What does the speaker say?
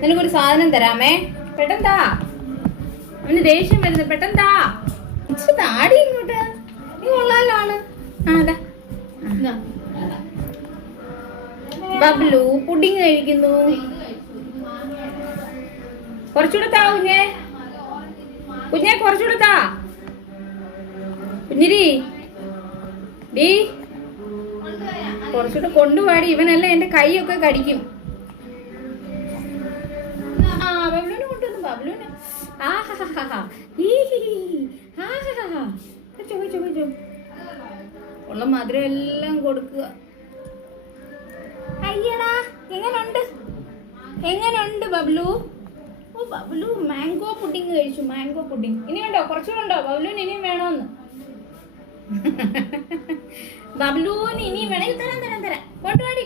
നിനക്കൊരു സാധനം തരാമേ, പെട്ടെന്താ. അവന് ദേഷ്യം വരുന്നത്, പെട്ടെന്താ. താടി ഇങ്ങോട്ട്, നീ കൊള്ളാലാണ്. അതാ ബബ്ലു പുഡിങ് കഴിക്കുന്നു. കുറച്ചുകൂടെ താ കുഞ്ഞെ, കുഞ്ഞെ കുറച്ചുകൂടെ താ. കുഞ്ഞിരി ഡീ കുറച്ചുകൂടെ കൊണ്ടുപാടി. ഇവനല്ല എന്റെ കൈയൊക്കെ കടിക്കും. ആ ബബ്ലുവിനെ കൊണ്ടുവന്നു. ബബ്ലുവിന് ഉള്ള മധുരം എല്ലാം കൊടുക്കുക. അയ്യടാ എങ്ങനുണ്ട്, എങ്ങനുണ്ട് ബബ്ലു? ഓ ബബ്ലു മാംഗോ പുഡിങ് കഴിച്ചു. മാംഗോ പുഡിങ് ഇനി ഉണ്ടോ? കുറച്ചുകൂടെ ഉണ്ടോ ബബ്ലുവിന്? ഇനിയും വേണോന്ന്? ബബ്ലുവിന് ഇനിയും വേണം. തരാം തരാം തരാം. കൊണ്ടുപാടി.